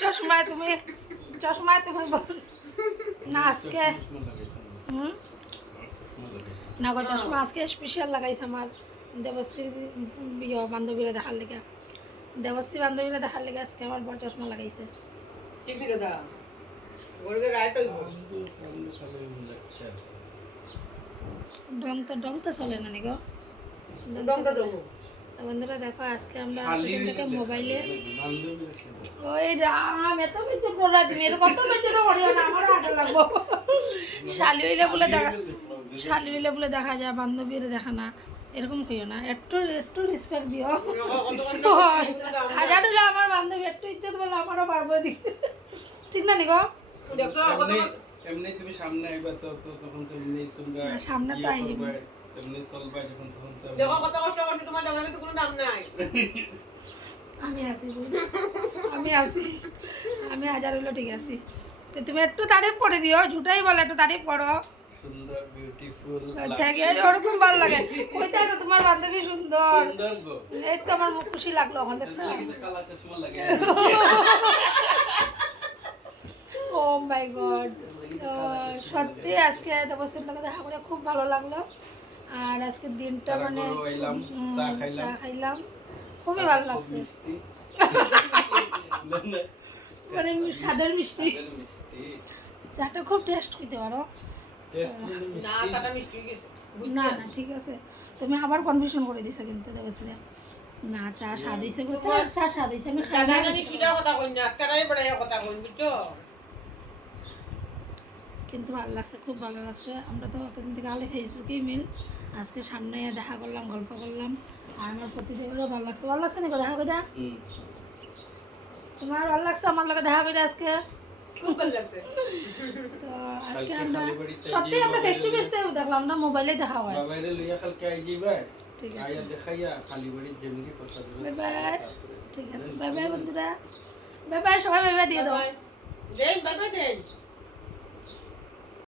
চশমায় তুমি না আজকে না গো চশমা আজকে স্পেশাল লাগাইছে আমার দেবশ্রী বান্ধবীরা দেখার লেগে আজকে আমার বড় চশমা লাগাইছে ডং তো চলে না নি গো বন্ধুরা দেখো আজকে আমরা থেকে মোবাইলে ওই রাম এত কিছু বলা তুমি এর কত কিছু তো করিও না আমার আগে লাগবো শালি হইলে বলে দেখা যায় বান্ধবীর দেখা না এরকম কইও না একটু রেসপেক্ট দিও হাজার হলে আমার বান্ধবী একটু ইজ্জত বলে আমারও পারবো দি ঠিক না নি গো এমনি তুমি সামনে আইবা তো তখন তো এমনি তোমরা সামনে তো আইবা এমনি চলবা যখন তখন তো দেখো কত কষ্ট করছি তোমার জামার কাছে কোনো দাম নাই আমি হাজার হইলো ঠিক আছে তো তুমি একটু তারিফ করে দিও ঝুটাই বলে একটু তারিফ করো সুন্দর বিউটিফুল থাকে ওরকম ভালো লাগে ওইটাই তো তোমার বান্ধবী সুন্দর এই তো আমার মুখ খুশি লাগলো এখন দেখছো কালা চশমা লাগে ও মাই গড সত্যি আজকে দেবশ্রীর লোকে দেখা করে খুব ভালো লাগলো আর আজকের দিনটা মানে চা খাইলাম খুবই ভালো লাগছে মানে স্বাদের মিষ্টি চাটা খুব টেস্ট করতে পারো না না ঠিক আছে তুমি আবার কনফিউশন করে দিছো কিন্তু দেবশ্রী না চা স্বাদ হয়েছে চা স্বাদ হয়েছে আমি খাই কিন্তু ভালো লাগছে খুব ভালো লাগছে আমরা তো অতদিন থেকে আলে ফেসবুকেই মিল আজকে সামনে দেখা করলাম গল্প করলাম আর আমার প্রতিদেবও ভালো লাগছে নাকি দেখা করে তোমার ভালো লাগছে আমার লগে দেখা করে আজকে খুব ভালো লাগছে তো আজকে আমরা সত্যি আমরা ফেস টু ফেস দেখলাম না মোবাইলে দেখা হয় মোবাইলে লইয়া কালকে আই যাইবা ঠিক আছে আয়া দেখাইয়া খালিবাড়ির জমিকে প্রসাদ বাই বাই ঠিক আছে বাই বাই বন্ধুরা বাই বাই সবাই বাই বাই দিয়ে দাও দেন বাই বাই দেন